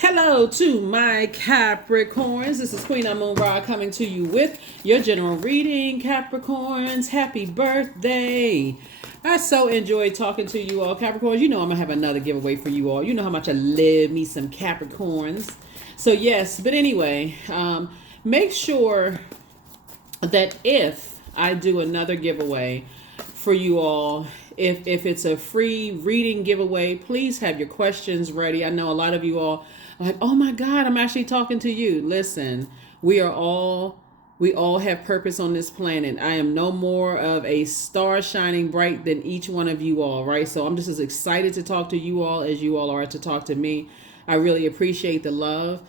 Hello to my Capricorns. This is Queen Amun Ra coming to you with your general reading. Capricorns, happy birthday. I so enjoyed talking to you all, Capricorns. You know I'm going to have another giveaway for you all. You know how much I love me some Capricorns. So yes, but anyway, make sure that if I do another giveaway for you all, if it's a free reading giveaway, please have your questions ready. I know a lot of you all are like, oh my God, I'm actually talking to you. Listen, we all have purpose on this planet. I am no more of a star shining bright than each one of you all, right? So I'm just as excited to talk to you all as you all are to talk to me. I really appreciate the love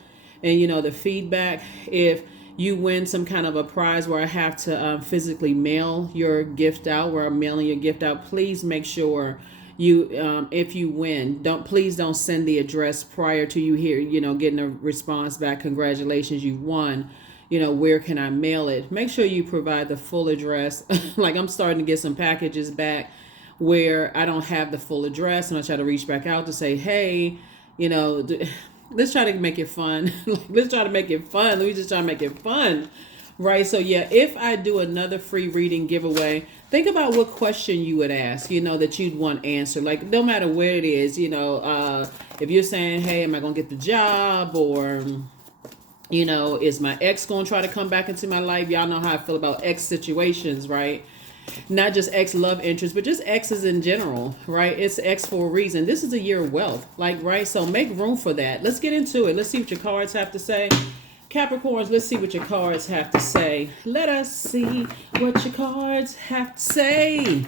and, the feedback. If you win some kind of a prize where I have to physically mail your gift out, where I'm mailing your gift out, please make sure you, if you win, please don't send the address prior to you here, getting a response back. Congratulations, you won. Where can I mail it? Make sure you provide the full address. Like I'm starting to get some packages back where I don't have the full address, and I try to reach back out to say, hey, let's try to make it fun. Let's try to make it fun. Let me just try to make it fun. Right. So yeah, if I do another free reading giveaway, think about what question you would ask, that you'd want answered. Like no matter where it is, if you're saying, hey, am I going to get the job? Or, is my ex going to try to come back into my life? Y'all know how I feel about ex situations, right? Not just ex love interest, but just exes in general, right? It's X for a reason. This is a year of wealth, right? So make room for that. Let's get into it. Let's see what your cards have to say. Capricorns, let's see what your cards have to say. Let us see what your cards have to say.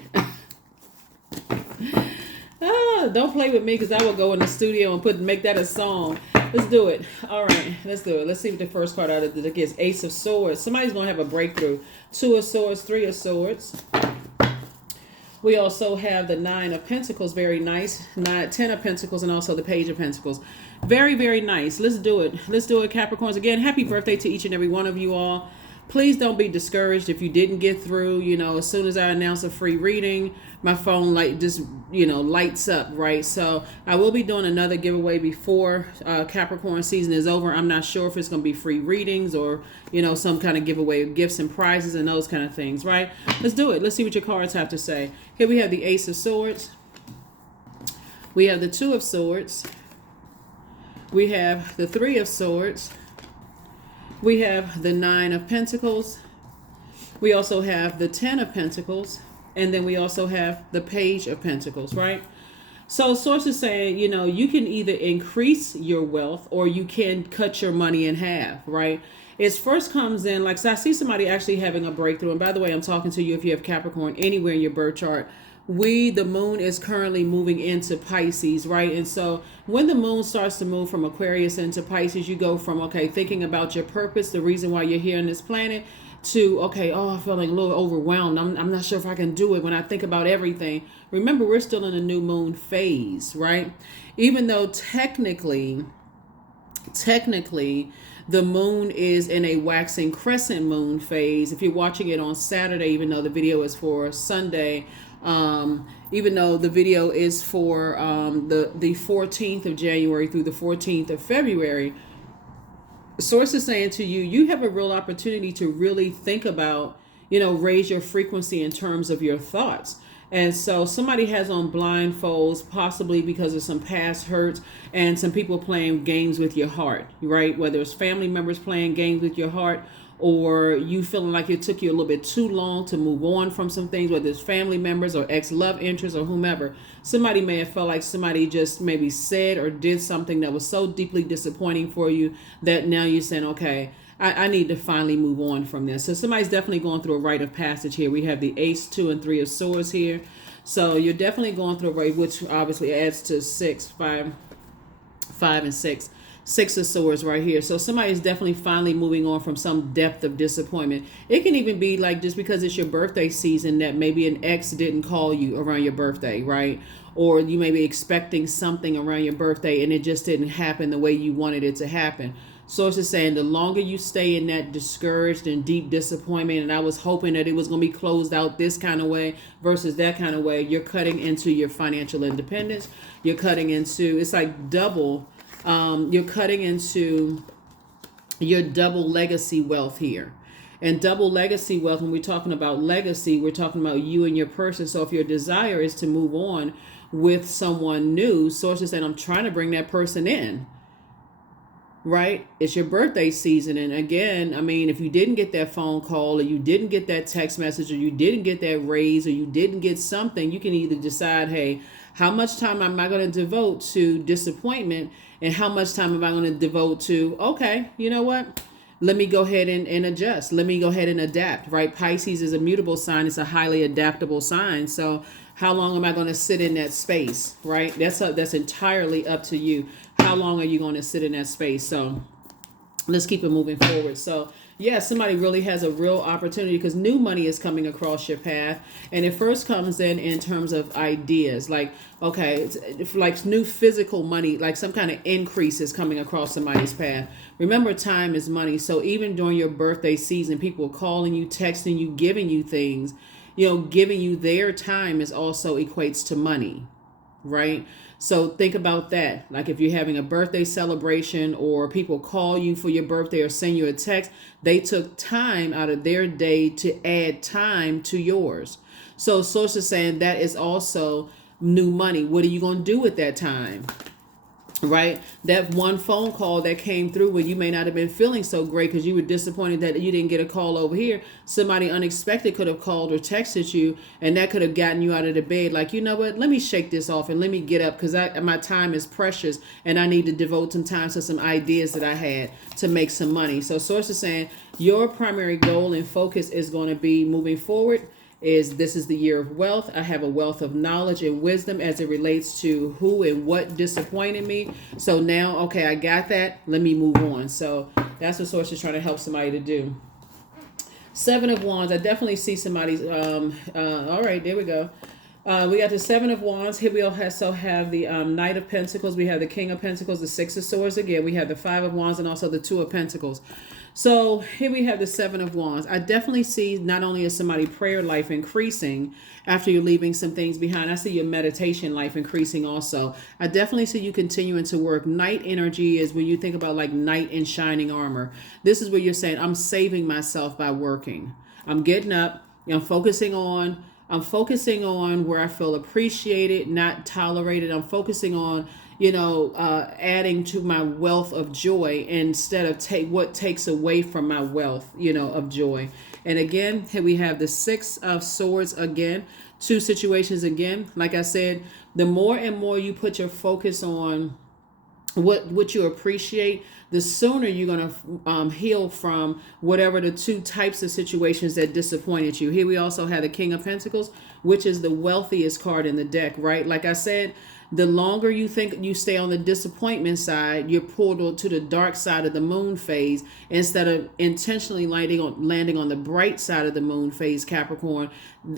Don't play with me because I will go in the studio and make that a song. Let's do it. All right, let's do it. Let's see what the first card out of the deck is. Ace of Swords. Somebody's going to have a breakthrough. 2 of Swords, 3 of Swords. We also have the 9 of Pentacles. Very nice. 10 of Pentacles and also the Page of Pentacles. Very, very nice. Let's do it. Let's do it, Capricorns. Again, happy birthday to each and every one of you all. Please don't be discouraged if you didn't get through. As soon as I announce a free reading, my phone lights up, right? So I will be doing another giveaway before Capricorn season is over. I'm not sure if it's going to be free readings or, some kind of giveaway of gifts and prizes and those kind of things, right? Let's do it. Let's see what your cards have to say. Here we have the Ace of Swords. We have the 2 of Swords. We have the 3 of Swords. We have the 9 of Pentacles. We also have the 10 of Pentacles. And then we also have the Page of Pentacles, right? So sources saying, you can either increase your wealth or you can cut your money in half, right? It first comes in, like, so I see somebody actually having a breakthrough. And by the way, I'm talking to you if you have Capricorn anywhere in your birth chart. The moon is currently moving into Pisces, right? And so when the moon starts to move from Aquarius into Pisces, you go from, thinking about your purpose, the reason why you're here on this planet, to, I'm feeling a little overwhelmed. I'm not sure if I can do it when I think about everything. Remember, we're still in a new moon phase, right? Even though technically, the moon is in a waxing crescent moon phase. If you're watching it on Saturday, even though the video is for Sunday, even though the video is for the 14th of January through the 14th of February, source is saying to you, you have a real opportunity to really think about, raise your frequency in terms of your thoughts. And so somebody has on blindfolds, possibly because of some past hurts and some people playing games with your heart, right? Whether it's family members playing games with your heart, or you feeling like it took you a little bit too long to move on from some things, whether it's family members or ex-love interests or whomever. Somebody may have felt like somebody just maybe said or did something that was so deeply disappointing for you that now you're saying, okay, I need to finally move on from this. So somebody's definitely going through a rite of passage here. We have the Ace, 2, and 3 of Swords here. So you're definitely going through a rite, which obviously adds to 5 and 6. 6 of Swords right here. So somebody's definitely finally moving on from some depth of disappointment. It can even be like just because it's your birthday season that maybe an ex didn't call you around your birthday, right? Or you may be expecting something around your birthday and it just didn't happen the way you wanted it to happen. Sources saying the longer you stay in that discouraged and deep disappointment, and I was hoping that it was going to be closed out this kind of way versus that kind of way, you're cutting into your financial independence. You're cutting into, it's like double You're cutting into your double legacy wealth here. And double legacy wealth, when we're talking about legacy, we're talking about you and your person. So if your desire is to move on with someone new, sources saying, I'm trying to bring that person in, right? It's your birthday season. And again, I mean, if you didn't get that phone call, or you didn't get that text message, or you didn't get that raise, or you didn't get something, you can either decide, hey, how much time am I going to devote to disappointment? And how much time am I going to devote to, okay, you know what? Let me go ahead and adjust. Let me go ahead and adapt, right? Pisces is a mutable sign. It's a highly adaptable sign. So how long am I going to sit in that space, right? That's entirely up to you. How long are you going to sit in that space? So let's keep it moving forward. So yeah, somebody really has a real opportunity because new money is coming across your path. And it first comes in terms of ideas. Like, okay, it's like new physical money, like some kind of increase is coming across somebody's path. Remember, time is money. So even during your birthday season, people are calling you, texting you, giving you things, giving you their time is also equates to money, right? So think about that. Like if you're having a birthday celebration or people call you for your birthday or send you a text, they took time out of their day to add time to yours. So sources saying that is also new money. What are you going to do with that time? Right? That one phone call that came through where you may not have been feeling so great because you were disappointed that you didn't get a call over here. Somebody unexpected could have called or texted you, and that could have gotten you out of the bed. Like, you know what? Let me shake this off and let me get up because my time is precious and I need to devote some time to some ideas that I had to make some money. So sources saying your primary goal and focus is going to be moving forward this is the year of wealth. I have a wealth of knowledge and wisdom as it relates to who and what disappointed me. So now, okay, I got that. Let me move on. So that's what Source is trying to help somebody to do. Seven of Wands. I definitely see somebody's, all right, there we go. We got the Seven of Wands. Here we also have the Knight of Pentacles. We have the King of Pentacles, the Six of Swords again. We have the Five of Wands and also the Two of Pentacles. So here we have the Seven of Wands. I definitely see not only is somebody prayer life increasing after you're leaving some things behind, I see your meditation life increasing also. I definitely see you continuing to work. Knight energy is when you think about like knight in shining armor. This is where you're saying, I'm saving myself by working. I'm getting up. I'm focusing on where I feel appreciated, not tolerated. I'm focusing on adding to my wealth of joy instead of what takes away from my wealth, of joy. And again, here we have the Six of Swords again, two situations again. Like I said, the more and more you put your focus on what you appreciate, the sooner you're going to heal from whatever the two types of situations that disappointed you. Here we also have the King of Pentacles, which is the wealthiest card in the deck, right? Like I said, the longer you think you stay on the disappointment side, you're pulled to the dark side of the moon phase instead of intentionally landing on the bright side of the moon phase, Capricorn.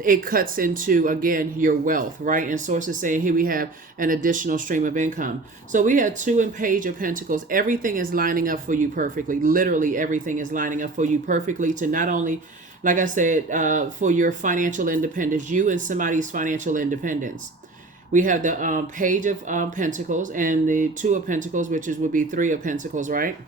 It cuts into, again, your wealth, right? And sources saying here we have an additional stream of income. So we have Two and Page of Pentacles. Everything is lining up for you perfectly. Literally everything is lining up for you perfectly to not only, like I said, for your financial independence, you and somebody's financial independence. We have the Page of Pentacles and the Two of Pentacles, which would be Three of Pentacles, right?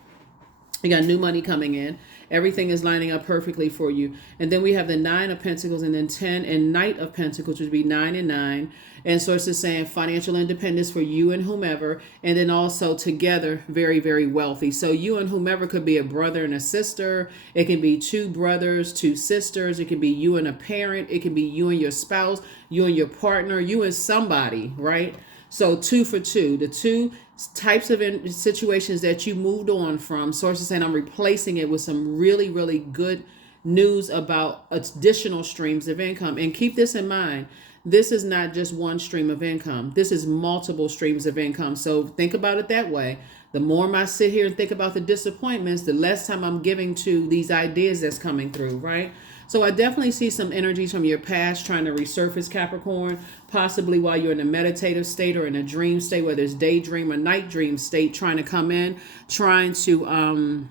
You got new money coming in. Everything is lining up perfectly for you. And then we have the Nine of Pentacles and then 10 and Knight of Pentacles, which would be 9 and 9. And sources saying financial independence for you and whomever. And then also together, very, very wealthy. So you and whomever could be a brother and a sister. It can be two brothers, two sisters. It can be you and a parent. It can be you and your spouse, you and your partner, you and somebody, right? So 2 for 2, the two types of situations that you moved on from. Sources saying I'm replacing it with some really, really good news about additional streams of income. And keep this in mind. This is not just one stream of income. This is multiple streams of income. So think about it that way. The more I sit here and think about the disappointments, the less time I'm giving to these ideas that's coming through, right? So I definitely see some energies from your past trying to resurface, Capricorn, possibly while you're in a meditative state or in a dream state, whether it's daydream or night dream state, trying to come in, trying to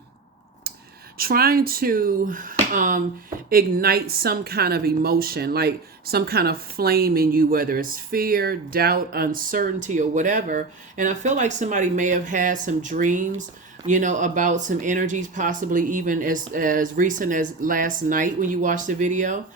trying to ignite some kind of emotion, like some kind of flame in you, whether it's fear, doubt, uncertainty, or whatever. And I feel like somebody may have had some dreams, about some energies, possibly even as recent as last night when you watched the video.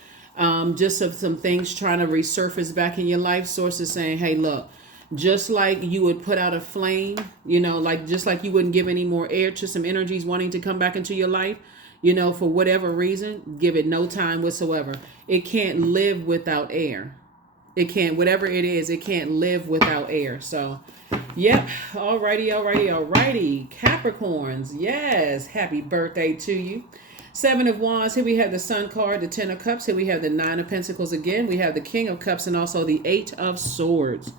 Just of some things trying to resurface back in your life. Sources saying, hey, look, just like you would put out a flame, like just like you wouldn't give any more air to some energies wanting to come back into your life, for whatever reason, give it no time whatsoever. It can't live without air. It can't, whatever it is, it can't live without air. So, yep. Alrighty. Capricorns. Yes. Happy birthday to you. 7 of Wands. Here we have the Sun card, the 10 of Cups. Here we have the 9 of Pentacles again. We have the King of Cups and also the 8 of Swords.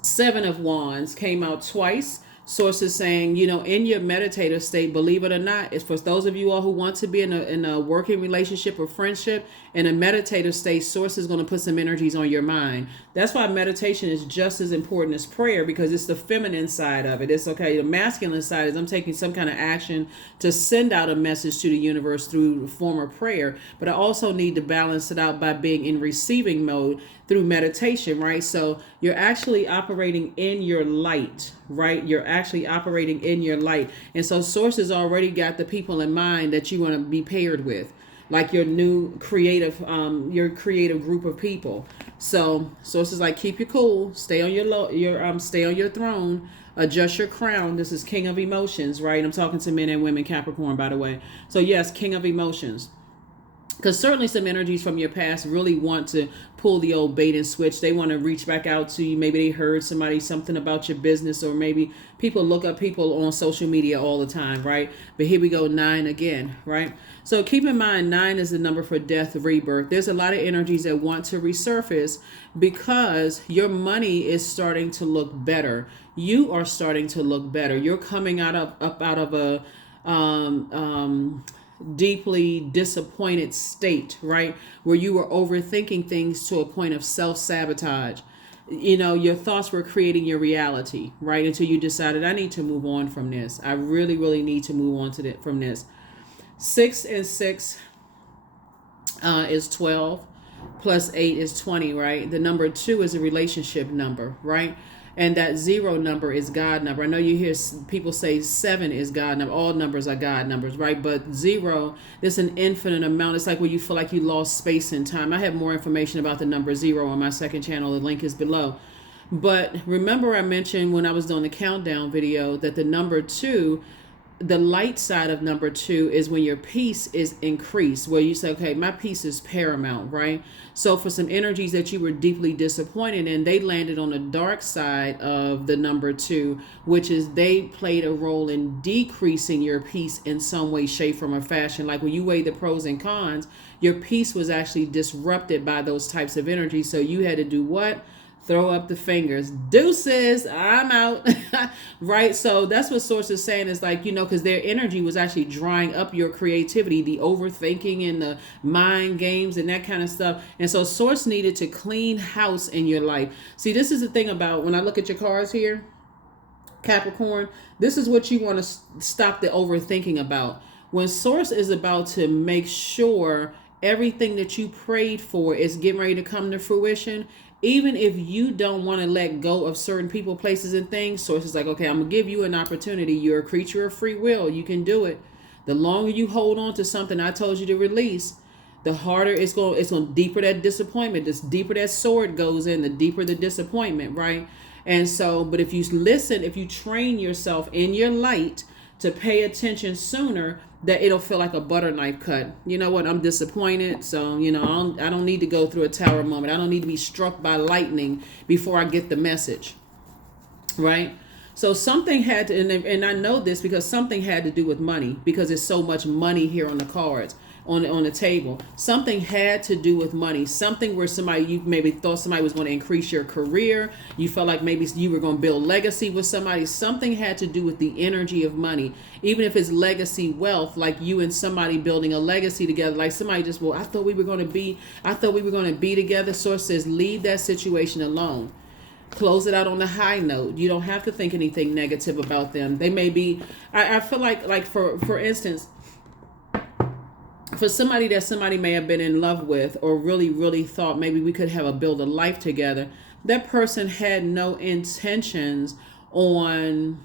7 of Wands came out twice. Sources saying, in your meditative state, believe it or not, it's for those of you all who want to be in a working relationship or friendship in a meditative state. Source is going to put some energies on your mind. That's why meditation is just as important as prayer, because it's the feminine side of it. It's okay. The masculine side is I'm taking some kind of action to send out a message to the universe through the form of prayer. But I also need to balance it out by being in receiving mode through meditation, right? So you're actually operating in your light, right? You're actually operating in your light. And so sources already got the people in mind that you want to be paired with, like your new creative group of people. So sources like, keep your cool, stay on stay on your throne, adjust your crown. This is King of Emotions, right? I'm talking to men and women, Capricorn, by the way. So yes, King of Emotions. Because certainly some energies from your past really want to pull the old bait and switch. They want to reach back out to you. Maybe they heard something about your business, or maybe people look up people on social media all the time, right? But here we go, 9 again, right? So keep in mind, 9 is the number for death, rebirth. There's a lot of energies that want to resurface because your money is starting to look better. You are starting to look better. You're coming out of a deeply disappointed state, right? Where you were overthinking things to a point of self-sabotage. Your thoughts were creating your reality, right? Until you decided, I need to move on from this. I really, really need to move on from this. 6 and 6 is 12. Plus 8 is 20, right? The number 2 is a relationship number, right? And that 0 number is God number. I know you hear people say 7 is God number. All numbers are God numbers, right? But 0, there's an infinite amount. It's like when you feel like you lost space and time. I have more information about the number 0 on my second channel. The link is below. But remember I mentioned when I was doing the countdown video that the number 2, the light side of number 2 is when your peace is increased, where you say, okay, my peace is paramount, right? So for some energies that you were deeply disappointed in, they landed on the dark side of the number 2, which is they played a role in decreasing your peace in some way, shape, form, or fashion. Like when you weigh the pros and cons, your peace was actually disrupted by those types of energies. So you had to do what? Throw up the fingers. Deuces, I'm out. Right? So that's what Source is saying is like, because their energy was actually drying up your creativity, the overthinking and the mind games and that kind of stuff. And so Source needed to clean house in your life. See, this is the thing about when I look at your cards here, Capricorn, this is what you want to stop the overthinking about. When Source is about to make sure everything that you prayed for is getting ready to come to fruition, even if you don't want to let go of certain people, places, and things, Source is like, okay, I'm going to give you an opportunity. You're a creature of free will. You can do it. The longer you hold on to something I told you to release, the harder it's going deeper that disappointment, the deeper that sword goes in, the deeper the disappointment, right? And so, but if you listen, if you train yourself in your light to pay attention sooner, that it'll feel like a butter knife cut. You know what? I'm disappointed. So, I don't need to go through a tower moment. I don't need to be struck by lightning before I get the message. Right? So something had to, and I know this because something had to do with money, because there's so much money here on the cards, on the table. Something had to do with money. Something where you maybe thought somebody was going to increase your career. You felt like maybe you were going to build legacy with somebody. Something had to do with the energy of money. Even if it's legacy wealth, like you and somebody building a legacy together, like somebody just, I thought we were going to be together. Source says, leave that situation alone. Close it out on a high note. You don't have to think anything negative about them. They may be, I feel like for instance, for somebody that somebody may have been in love with, or really thought maybe we could have build a life together, that person had no intentions on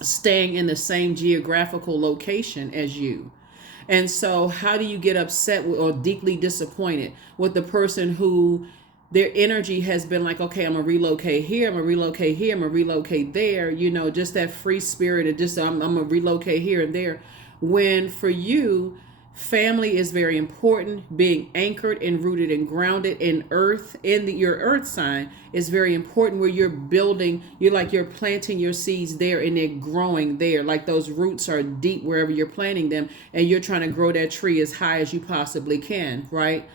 staying in the same geographical location as you. And so how do you get upset or deeply disappointed with the person who their energy has been like, okay, I'm gonna relocate here, I'm gonna relocate here, I'm gonna relocate there, just that free spirit of just I'm gonna relocate here and there. When for you, family is very important. Being anchored and rooted and grounded in earth, your earth sign, is very important, where you're building, you're planting your seeds there and they're growing there. Like those roots are deep wherever you're planting them, and you're trying to grow that tree as high as you possibly can, right?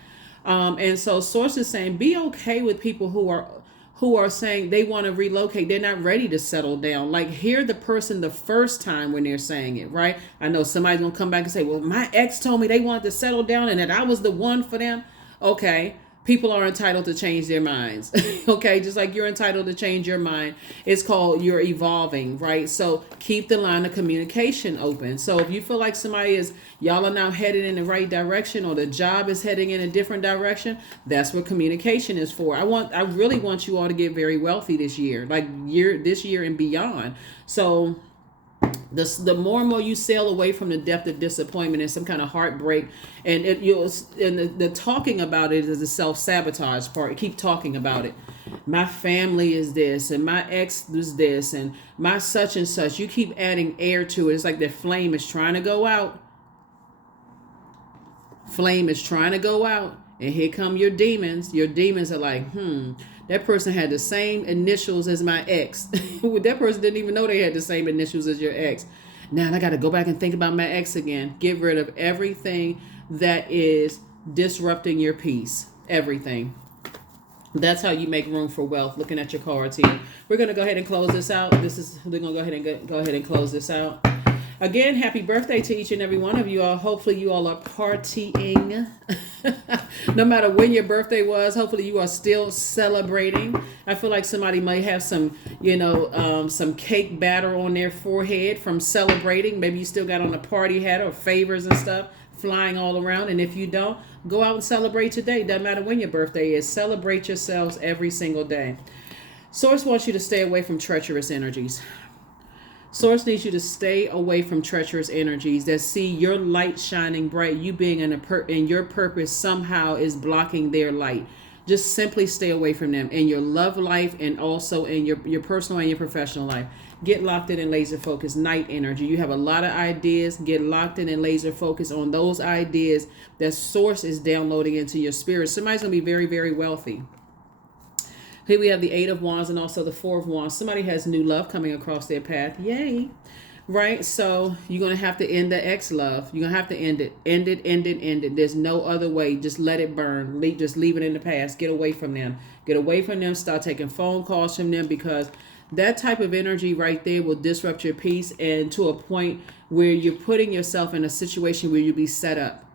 And so source is saying, be okay with people who are saying they want to relocate. They're not ready to settle down. Like, hear the person the first time when they're saying it, right? I know somebody's going to come back and say, well, my ex told me they wanted to settle down and that I was the one for them. Okay. People are entitled to change their minds. Okay. Just like you're entitled to change your mind. It's called you're evolving, right? So keep the line of communication open. So if you feel like y'all are now headed in the right direction, or the job is heading in a different direction, that's what communication is for. I really want you all to get very wealthy this year, this year and beyond. So the more and more you sail away from the depth of disappointment and some kind of heartbreak, and the talking about it is the self-sabotage part. Keep talking about it. My family is this, and my ex is this, and my such and such. You keep adding air to it. It's like the flame is trying to go out. Flame is trying to go out, and here come your demons. Your demons are like, that person had the same initials as my ex. That person didn't even know they had the same initials as your ex. Now I got to go back and think about my ex again. Get rid of everything that is disrupting your peace. Everything. That's how you make room for wealth. Looking at your cards here. We're going to go ahead and close this out. We're going to go ahead and close this out. Again, happy birthday to each and every one of you all. Hopefully you all are partying. No matter when your birthday was, hopefully you are still celebrating. I feel like somebody might have some cake batter on their forehead from celebrating. Maybe you still got on a party hat or favors and stuff flying all around. And if you don't, go out and celebrate today. Doesn't matter when your birthday is. Celebrate yourselves every single day. Source wants you to stay away from treacherous energies. Source needs you to stay away from treacherous energies that see your light shining bright. You being in your purpose somehow is blocking their light. Just simply stay away from them in your love life, and also in your personal and your professional life. Get locked in and laser focus. Night energy. You have a lot of ideas. Get locked in and laser focus on those ideas that source is downloading into your spirit. Somebody's going to be very, very wealthy. Here we have the 8 of Wands and also the 4 of Wands. Somebody has new love coming across their path. Yay. Right? So you're going to have to end the ex-love. You're going to have to end it. End it. There's no other way. Just let it burn. Just leave it in the past. Get away from them. Get away from them. Start taking phone calls from them, because that type of energy right there will disrupt your peace, and to a point where you're putting yourself in a situation where you'll be set up.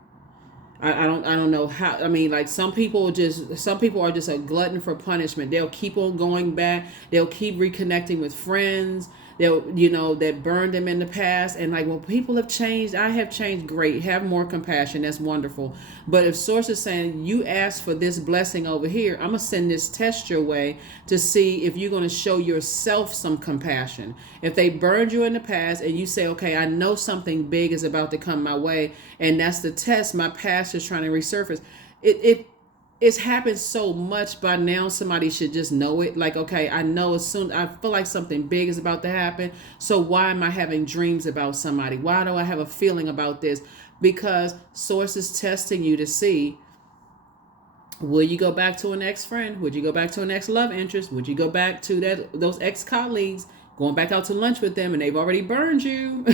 I don't know how. I mean, like some people are just a glutton for punishment. They'll keep on going back. They'll keep reconnecting with friends. That burned them in the past. And like, well, people have changed. I have changed. Great. Have more compassion. That's wonderful. But if source is saying you asked for this blessing over here, I'm going to send this test your way to see if you're going to show yourself some compassion. If they burned you in the past and you say, okay, I know something big is about to come my way, and that's the test. My past is trying to resurface. It's happened so much by now. Somebody should just know it. Like, okay, I know I feel like something big is about to happen. So why am I having dreams about somebody? Why do I have a feeling about this? Because source is testing you to see, will you go back to an ex-friend? Would you go back to an ex-love interest? Would you go back to those ex-colleagues, going back out to lunch with them, and they've already burned you?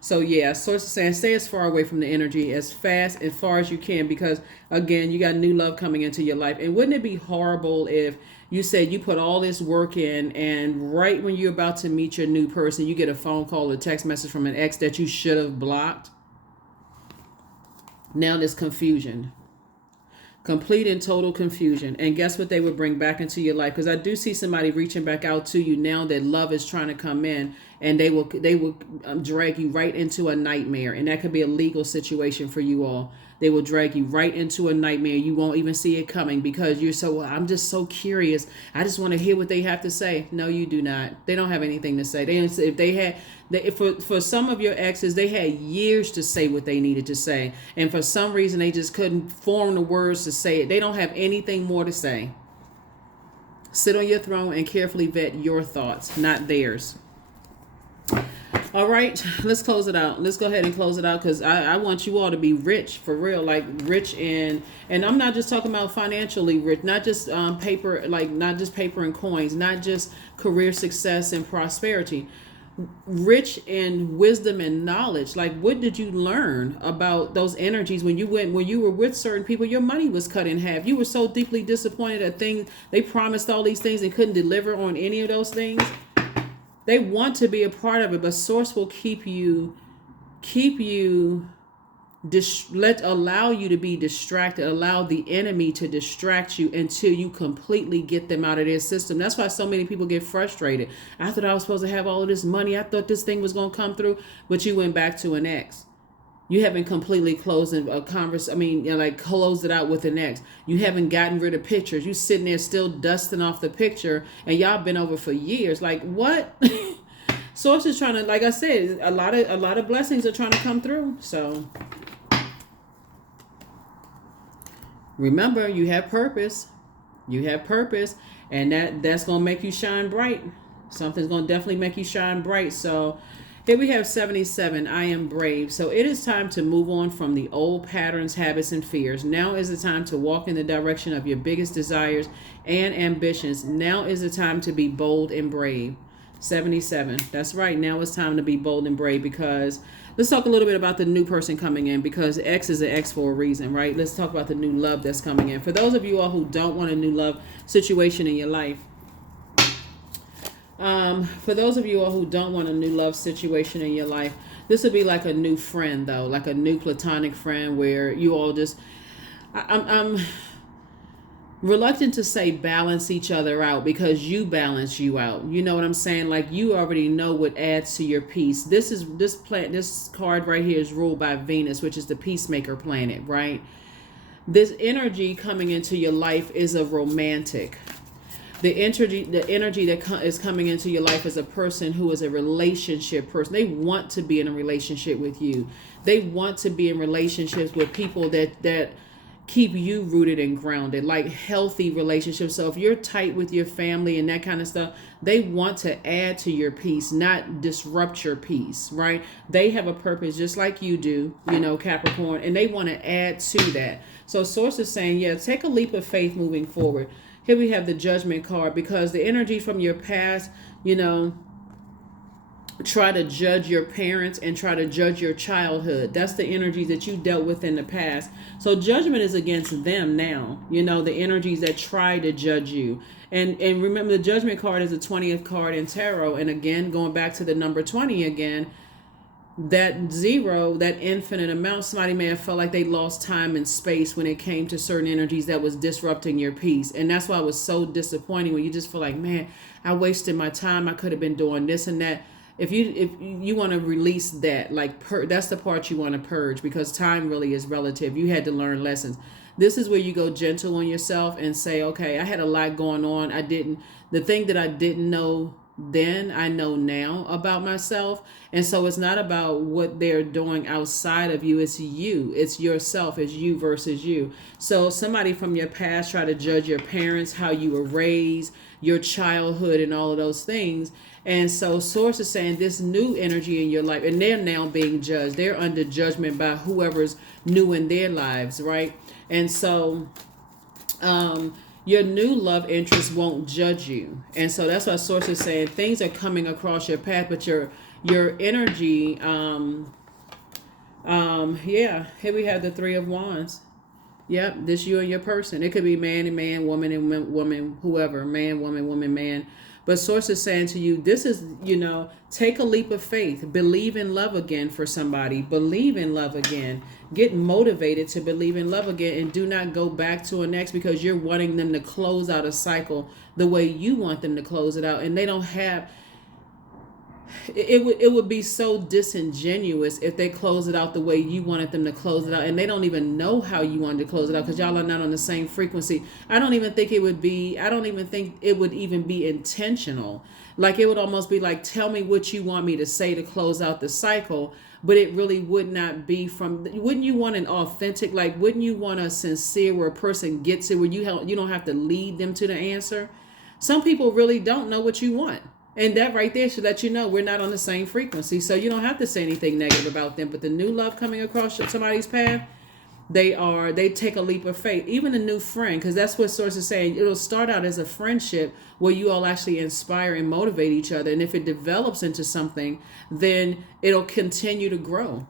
So yeah, source is saying stay as far away from the energy as fast and far as you can, because again, you got new love coming into your life. And wouldn't it be horrible if you said you put all this work in, and right when you're about to meet your new person, you get a phone call or text message from an ex that you should have blocked? Now there's confusion. Complete and total confusion. And guess what they would bring back into your life? Because I do see somebody reaching back out to you now that love is trying to come in, and they will drag you right into a nightmare, and that could be a legal situation for you all. They will drag you right into a nightmare. You won't even see it coming because you're so, well, I'm just so curious. I just want to hear what they have to say. No, you do not. They don't have anything to say. If they had, for some of your exes, they had years to say what they needed to say. And for some reason, they just couldn't form the words to say it. They don't have anything more to say. Sit on your throne and carefully vet your thoughts, not theirs. All right, let's close it out. Let's go ahead and close it out because I want you all to be rich for real, like rich and I'm not just talking about financially rich, not just paper, like not just paper and coins, not just career success and prosperity, rich in wisdom and knowledge. Like, what did you learn about those energies when you were with certain people? Your money was cut in half. You were so deeply disappointed at things. They promised all these things and couldn't deliver on any of those things. They want to be a part of it, but Source will allow you to be distracted, allow the enemy to distract you until you completely get them out of their system. That's why so many people get frustrated. I thought I was supposed to have all of this money. I thought this thing was going to come through, but you went back to an ex. You haven't completely closed a closed it out with an ex. You haven't gotten rid of pictures. You sitting there still dusting off the picture, and y'all been over for years. Like, what? Source is trying to, like I said, a lot of blessings are trying to come through. So remember, you have purpose. You have purpose, and that's gonna make you shine bright. Something's gonna definitely make you shine bright. So here we have 77, I am brave. So it is time to move on from the old patterns, habits, and fears. Now is the time to walk in the direction of your biggest desires and ambitions. Now is the time to be bold and brave. 77, that's right. Now it's time to be bold and brave, because let's talk a little bit about the new person coming in, because X is an X for a reason, right? Let's talk about the new love that's coming in. For those of you all who don't want a new love situation in your life, for those of you all who don't want a new love situation in your life, this would be like a new friend, though, like a new platonic friend where you all just, I'm reluctant to say balance each other out, because you balance you out. You know what I'm saying? Like, you already know what adds to your peace. This card right here is ruled by Venus, which is the peacemaker planet, right? This energy coming into your life is a romantic. The energy that is coming into your life is a person who is a relationship person. They want to be in a relationship with you. They want to be in relationships with people that keep you rooted and grounded, like healthy relationships. So if you're tight with your family and that kind of stuff, they want to add to your peace, not disrupt your peace, right? They have a purpose just like you do, Capricorn, and they want to add to that. So Source is saying, yeah, take a leap of faith moving forward. Here we have the Judgment card, because the energy from your past, try to judge your parents and try to judge your childhood. That's the energy that you dealt with in the past. So judgment is against them now, the energies that try to judge you. And remember, the Judgment card is the 20th card in tarot. And again, going back to the number 20 again, that zero, that infinite amount, somebody may have felt like they lost time and space when it came to certain energies that was disrupting your peace. And that's why it was so disappointing, when you just feel like, man, I wasted my time. I could have been doing this and that. If you want to release that, that's the part you want to purge, because time really is relative. You had to learn lessons. This is where you go gentle on yourself and say, okay, I had a lot going on. The thing that I didn't know then, I know now about myself. And so it's not about what they're doing outside of you. It's you. It's yourself. It's you versus you. So somebody from your past try to judge your parents, how you were raised, your childhood, and all of those things. And so Source is saying this new energy in your life, and they're now being judged. They're under judgment by whoever's new in their lives, right? And so your new love interest won't judge you. And so that's why Source is saying things are coming across your path, but your energy, here we have the Three of Wands. Yep, this you and your person. It could be man and man, woman and woman, whoever, man, woman, man. But Source is saying to you, this is, take a leap of faith. Believe in love again for somebody. Believe in love again. Get motivated to believe in love again, and do not go back to an ex because you're wanting them to close out a cycle the way you want them to close it out. And they don't have, it would be so disingenuous if they close it out the way you wanted them to close it out, and they don't even know how you wanted to close it out because y'all are not on the same frequency. I don't even think it would even be intentional. Like, it would almost be like, tell me what you want me to say to close out the cycle, but it really would not be from, wouldn't you want an authentic, like, wouldn't you want a sincere where a person gets it, where you don't have to lead them to the answer? Some people really don't know what you want. And that right there should let you know we're not on the same frequency. So you don't have to say anything negative about them. But the new love coming across somebody's path, they take a leap of faith. Even a new friend, because that's what Source is saying. It'll start out as a friendship where you all actually inspire and motivate each other. And if it develops into something, then it'll continue to grow.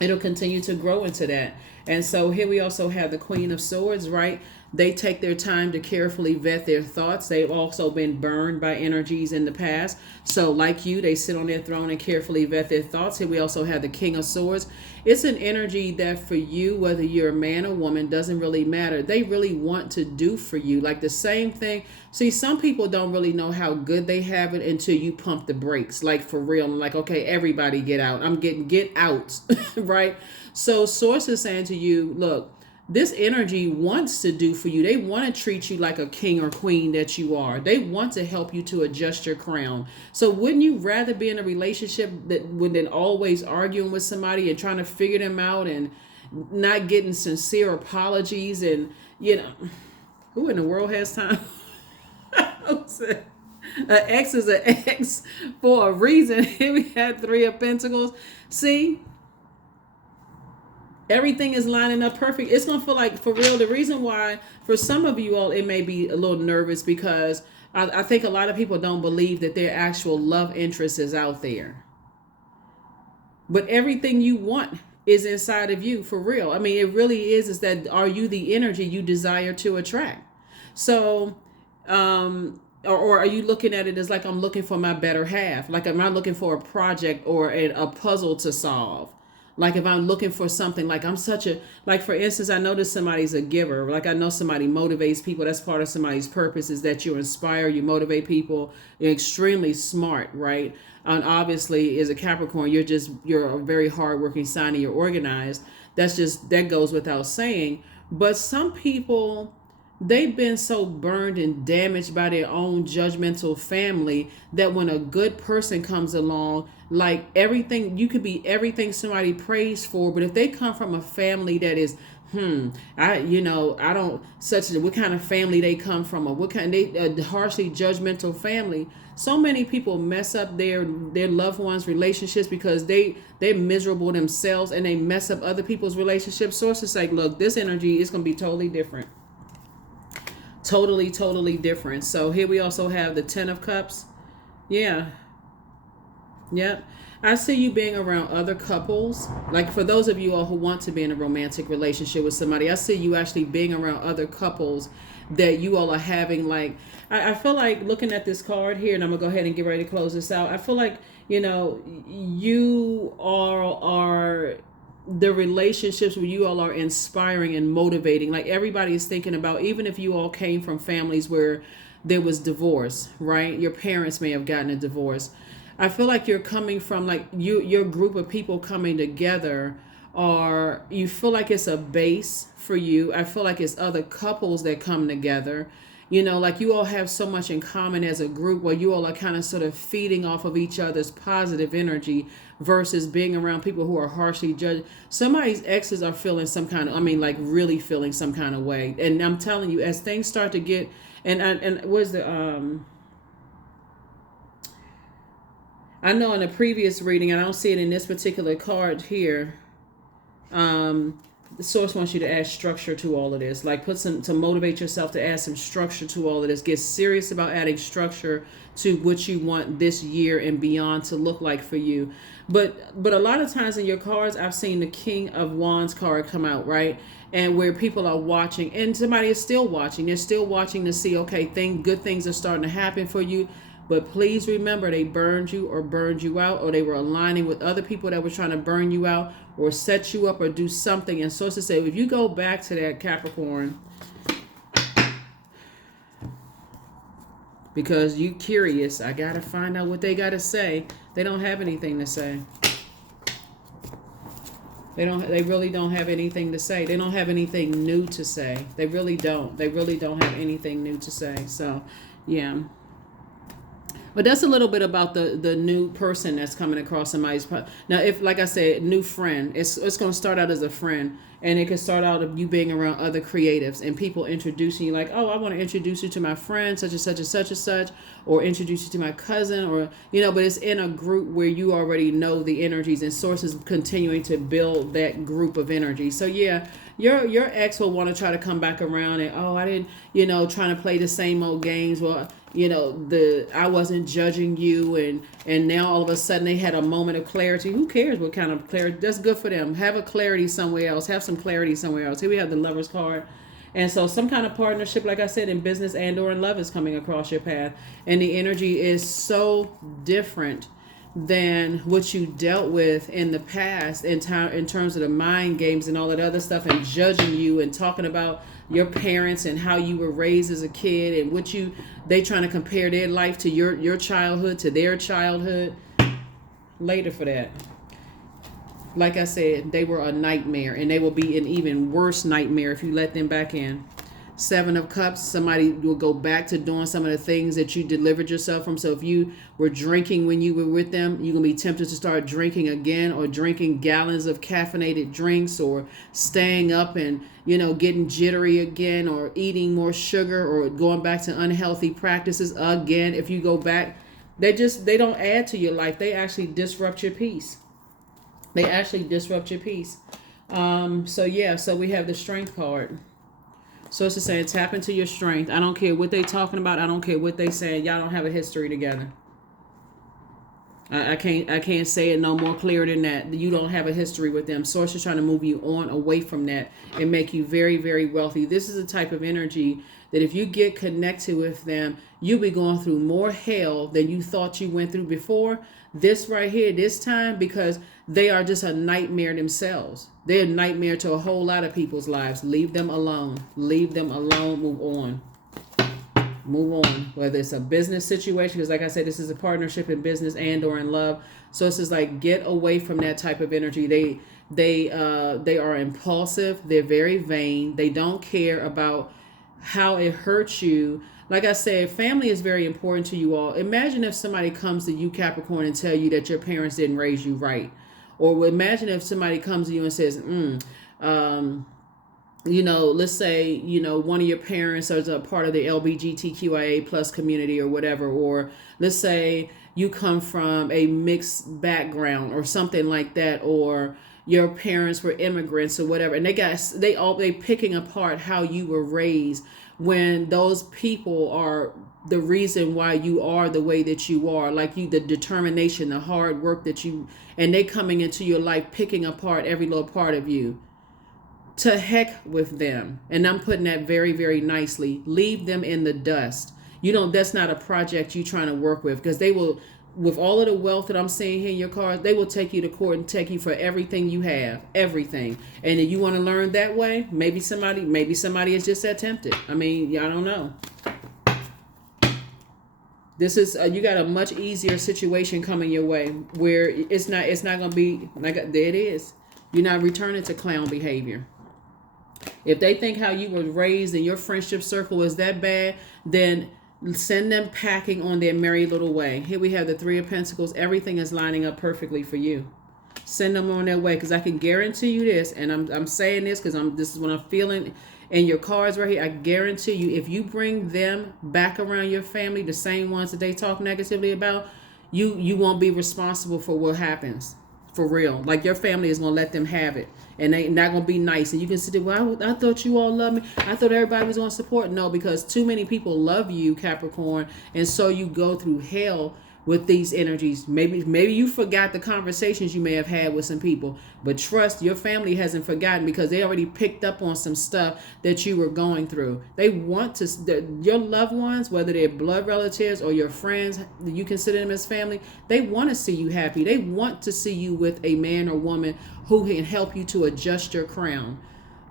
It'll continue to grow into that. And so here we also have the Queen of Swords, right? They take their time to carefully vet their thoughts. They've also been burned by energies in the past. So like you, they sit on their throne and carefully vet their thoughts. Here we also have the King of Swords. It's an energy that for you, whether you're a man or woman, doesn't really matter. They really want to do for you. Like the same thing. See, some people don't really know how good they have it until you pump the brakes. Like for real. I'm like, okay, everybody get out. Get out. Right? So Source is saying to you, look, this energy wants to do for you. They want to treat you like a king or queen that you are. They want to help you to adjust your crown. So wouldn't you rather be in a relationship than always arguing with somebody and trying to figure them out and not getting sincere apologies? And, who in the world has time? An ex is an ex for a reason. Here we had 3 of Pentacles. See? Everything is lining up perfect. It's going to feel like, for real, the reason why, for some of you all, it may be a little nervous because I think a lot of people don't believe that their actual love interest is out there. But everything you want is inside of you, for real. I mean, it really is that, are you the energy you desire to attract? So, or are you looking at it as like, I'm looking for my better half? Like, am I looking for a project or a puzzle to solve? Like if I'm looking for something, like I'm like for instance, I know that somebody's a giver. Like I know somebody motivates people. That's part of somebody's purpose, is that you inspire, you motivate people. You're extremely smart, right? And obviously as a Capricorn, you're a very hardworking sign and you're organized. That goes without saying. But some people, they've been so burned and damaged by their own judgmental family that when a good person comes along, like everything, you could be everything somebody prays for, but if they come from a family that is, what kind of family they come from, or what kind, a harshly judgmental family. So many people mess up their loved ones' relationships because they're miserable themselves and they mess up other people's relationships. Sources like, look, this energy is going to be totally different. Totally different. So here we also have the 10 of Cups. Yeah. Yep. I see you being around other couples. Like for those of you all who want to be in a romantic relationship with somebody, I see you actually being around other couples that you all are having. Like, I feel like looking at this card here, and I'm going to go ahead and get ready to close this out. I feel like, you are the relationships where you all are inspiring and motivating. Like everybody is thinking about, even if you all came from families where there was divorce, right? Your parents may have gotten a divorce. I feel like you're coming from like your group of people coming together, or you feel like it's a base for you. I feel like it's other couples that come together. Like you all have so much in common as a group where you all are kind of sort of feeding off of each other's positive energy versus being around people who are harshly judged. Somebody's exes are feeling some kind of, like really feeling some kind of way. And I'm telling you, as things start to get, and what's the, I know in a previous reading, I don't see it in this particular card here, the source wants you to add structure to all of this. Like put some to motivate yourself to add some structure to all of this. Get serious about adding structure to what you want this year and beyond to look like for you. But a lot of times in your cards, I've seen the King of Wands card come out, right? And where people are watching, and somebody is still watching. They're still watching to see, okay, good things are starting to happen for you. But please remember, they burned you or burned you out, or they were aligning with other people that were trying to burn you out or set you up or do something. And sources say, if you go back to that Capricorn, because you curious, I got to find out what they got to say. They don't have anything to say. They really don't have anything to say. They don't have anything new to say. They really don't. They really don't have anything new to say. So, yeah. But that's a little bit about the new person that's coming across somebody's. Now, if, like I said, new friend, it's going to start out as a friend. And it could start out of you being around other creatives and people introducing you like, oh, I want to introduce you to my friend, such and such and such and such, or introduce you to my cousin, or, but it's in a group where you already know the energies, and sources continuing to build that group of energy. So yeah, your ex will want to try to come back around and, oh, I didn't, trying to play the same old games. Well, I wasn't judging you, and now all of a sudden they had a moment of clarity. Who cares what kind of clarity? That's good for them. Have a clarity somewhere else. Have some clarity somewhere else. Here we have the Lover's card. And so some kind of partnership, like I said, in business and or in love is coming across your path. And the energy is so different than what you dealt with in the past in terms of the mind games and all that other stuff, and judging you and talking about your parents and how you were raised as a kid, and they trying to compare their life to your childhood, to their childhood. Later for that. Like I said, they were a nightmare, and they will be an even worse nightmare if you let them back in. 7 of Cups, somebody will go back to doing some of the things that you delivered yourself from. So if you were drinking when you were with them, you're going to be tempted to start drinking again, or drinking gallons of caffeinated drinks, or staying up and, getting jittery again, or eating more sugar, or going back to unhealthy practices again. If you go back, they don't add to your life. They actually disrupt your peace. So we have the Strength card. So it's just saying, tap into your strength. I don't care what they talking about. I don't care what they saying. Y'all don't have a history together. I can't say it no more clear than that. You don't have a history with them. Source is trying to move you on away from that and make you very, very wealthy. This is a type of energy that if you get connected with them, you'll be going through more hell than you thought you went through before. This right here, this time, because they are just a nightmare themselves. They're a nightmare to a whole lot of people's lives. Leave them alone. Leave them alone. Move on. Whether it's a business situation, because like I said, this is a partnership in business and or in love. So it's just like, get away from that type of energy. They are impulsive. They're very vain. They don't care about how it hurts you. Like I said, family is very important to you all. Imagine if somebody comes to you, Capricorn, and tell you that your parents didn't raise you right. Or imagine if somebody comes to you and says, let's say, one of your parents is a part of the LGBTQIA plus community or whatever. Or let's say you come from a mixed background or something like that. Or your parents were immigrants or whatever. And they picking apart how you were raised, when those people are the reason why you are the way that you are, like the determination, the hard work and they coming into your life, picking apart every little part of you. To heck with them. And I'm putting that very, very nicely. Leave them in the dust. That's not a project you're trying to work with, because they will, with all of the wealth that I'm seeing here in your cards, they will take you to court and take you for everything you have, everything. And if you want to learn that way, maybe somebody is just that tempted. I mean, I don't know. This is you got a much easier situation coming your way, where it's not going to be like there it is. You're not returning to clown behavior. If they think how you were raised and your friendship circle is that bad, then send them packing on their merry little way. Here we have the 3 of Pentacles. Everything is lining up perfectly for you. Send them on their way, because I can guarantee you this, and I'm saying this because this is what I'm feeling in your cards right here. I guarantee you, if you bring them back around your family, the same ones that they talk negatively about, you won't be responsible for what happens. For real. Like your family is going to let them have it. And they not going to be nice. And you can sit there, well, I thought you all loved me. I thought everybody was going to support. No, because too many people love you, Capricorn. And so you go through hell with these energies. Maybe you forgot the conversations you may have had with some people, but trust, your family hasn't forgotten, because they already picked up on some stuff that you were going through. They want to, your loved ones, whether they're blood relatives or your friends, you consider them as family, they want to see you happy. They want to see you with a man or woman who can help you to adjust your crown,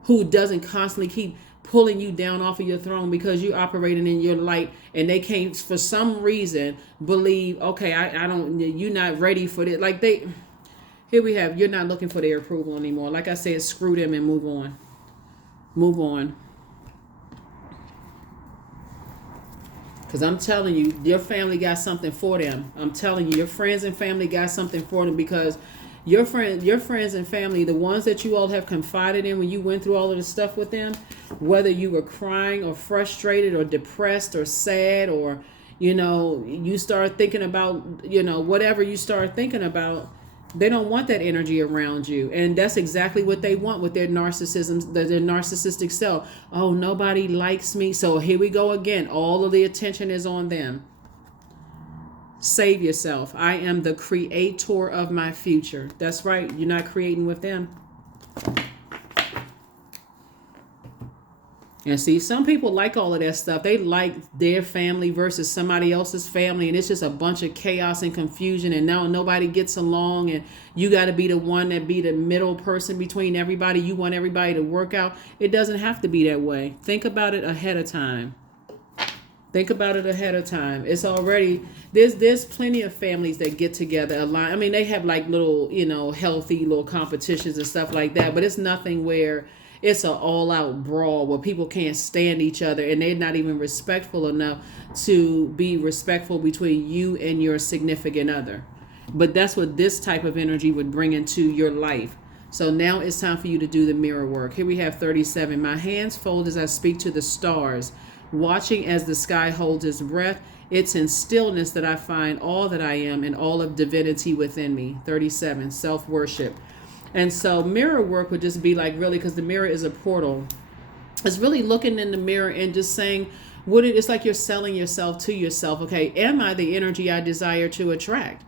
who doesn't constantly keep pulling you down off of your throne because you're operating in your light, and they can't for some reason believe, okay, I don't, you're not ready for this. Like here we have, you're not looking for their approval anymore. Like I said, screw them and move on. Move on. Because I'm telling you, your family got something for them. I'm telling you, your friends and family got something for them, because your friends and family, the ones that you all have confided in when you went through all of the stuff with them, whether you were crying or frustrated or depressed or sad, or, you start thinking about, whatever you start thinking about, they don't want that energy around you. And that's exactly what they want with their narcissism, their narcissistic self. Oh, nobody likes me. So here we go again. All of the attention is on them. Save yourself. I am the creator of my future. That's right. You're not creating with them. And see, some people like all of that stuff. They like their family versus somebody else's family. And it's just a bunch of chaos and confusion. And now nobody gets along. And you got to be the one that be the middle person between everybody. You want everybody to work out. It doesn't have to be that way. Think about it ahead of time. Think about it ahead of time. It's already, there's plenty of families that get together a lot. I mean, they have like little, healthy little competitions and stuff like that, but it's nothing where it's an all-out brawl where people can't stand each other and they're not even respectful enough to be respectful between you and your significant other. But that's what this type of energy would bring into your life. So now it's time for you to do the mirror work. Here we have 37. My hands fold as I speak to the stars, watching as the sky holds its breath. It's in stillness that I find all that I am and all of divinity within me. 37, self-worship. And so mirror work would just be like, really, because the mirror is a portal. It's really looking in the mirror and just saying, it's like you're selling yourself to yourself. Okay, am I the energy I desire to attract?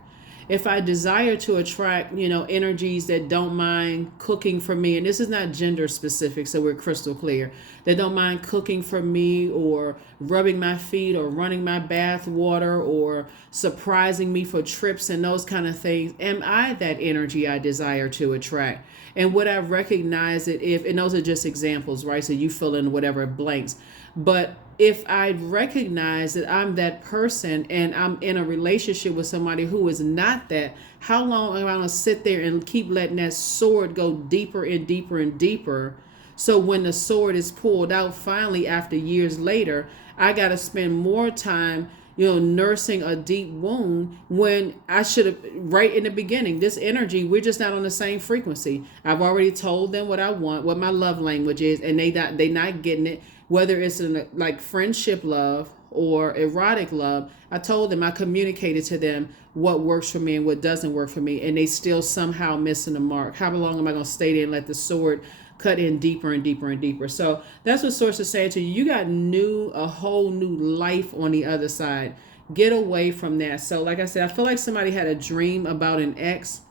If I desire to attract, energies that don't mind cooking for me, and this is not gender specific, so we're crystal clear, that don't mind cooking for me or rubbing my feet or running my bath water or surprising me for trips and those kind of things, am I that energy I desire to attract? And would I recognize it if, and those are just examples, right? So you fill in whatever blanks. But if I recognize that I'm that person and I'm in a relationship with somebody who is not that, how long am I going to sit there and keep letting that sword go deeper and deeper and deeper? So when the sword is pulled out, finally, after years later, I got to spend more time, nursing a deep wound when I should have, right in the beginning, this energy, we're just not on the same frequency. I've already told them what I want, what my love language is, and they not getting it. Whether it's in like friendship love or erotic love, I told them, I communicated to them what works for me and what doesn't work for me, and they still somehow missing the mark. How long am I going to stay there and let the sword cut in deeper and deeper and deeper? So that's what Source is saying to you. You got a whole new life on the other side. Get away from that. So like I said, I feel like somebody had a dream about an ex.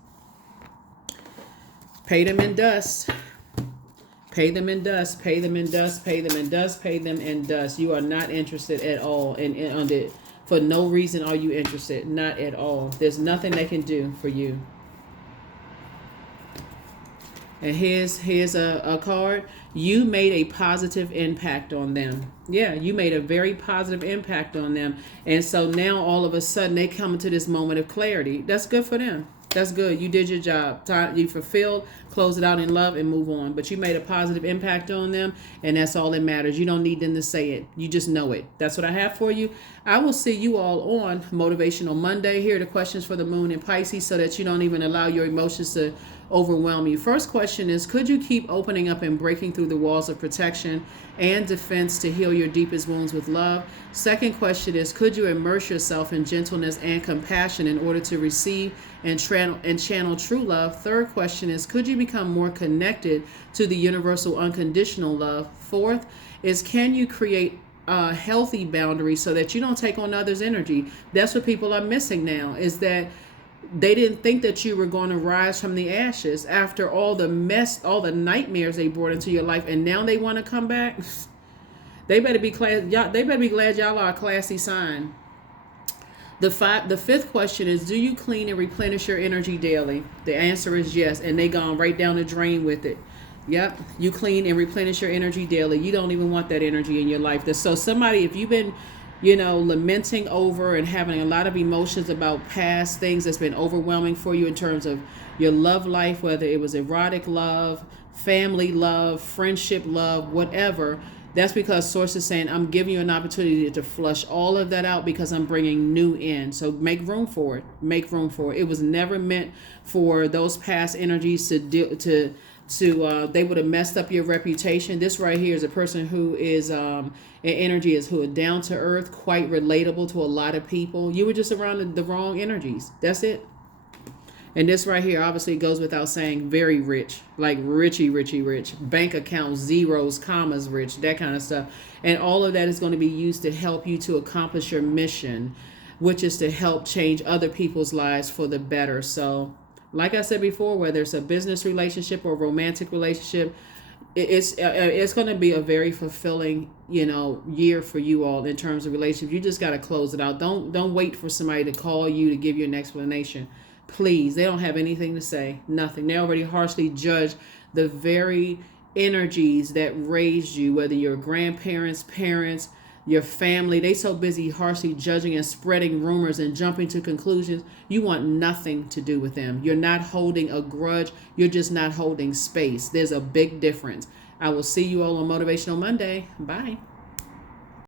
Pay them in dust. Pay them in dust, pay them in dust, pay them in dust, pay them in dust. You are not interested at all. And for no reason are you interested. Not at all. There's nothing they can do for you. And here's a card. You made a positive impact on them. Yeah, you made a very positive impact on them. And so now all of a sudden they come to this moment of clarity. That's good for them. That's good. You did your job. You fulfilled, close it out in love and move on. But you made a positive impact on them, and that's all that matters. You don't need them to say it. You just know it. That's what I have for you. I will see you all on Motivational Monday. Here are the questions for the moon in Pisces so that you don't even allow your emotions to overwhelm you. First question is, could you keep opening up and breaking through the walls of protection and defense to heal your deepest wounds with love? Second question is, could you immerse yourself in gentleness and compassion in order to receive and channel true love? Third question is, could you become more connected to the universal unconditional love? Fourth is, can you create healthy boundaries so that you don't take on others' energy? That's what people are missing now, is that they didn't think that you were going to rise from the ashes after all the mess, all the nightmares they brought into your life, and now they want to come back. They better be glad y'all are a classy sign. The fifth question is, do you clean and replenish your energy daily? The answer is yes, and they gone right down the drain with it. Yep, you clean and replenish your energy daily. You don't even want that energy in your life. So somebody, if you've been, lamenting over and having a lot of emotions about past things that's been overwhelming for you in terms of your love life, whether it was erotic love, family love, friendship love, whatever, that's because Source is saying, I'm giving you an opportunity to flush all of that out because I'm bringing new in. So make room for it. Make room for it. It was never meant for those past energies to they would have messed up your reputation. This right here is a person who is an energy is who are down to earth, quite relatable to a lot of people. You were just around the wrong energies. That's it. And this right here obviously goes without saying, very rich, like richy rich, bank accounts, zeros, commas rich, that kind of stuff. And all of that is going to be used to help you to accomplish your mission, which is to help change other people's lives for the better. So like I said before, whether it's a business relationship or a romantic relationship, it's going to be a very fulfilling, year for you all in terms of relationship. You just got to close it out. Don't wait for somebody to call you to give you an explanation. Please, they don't have anything to say, nothing. They already harshly judge the very energies that raised you, whether your grandparents, parents, your family. They so busy harshly judging and spreading rumors and jumping to conclusions. You want nothing to do with them. You're not holding a grudge. You're just not holding space. There's a big difference. I will see you all on Motivational Monday. Bye.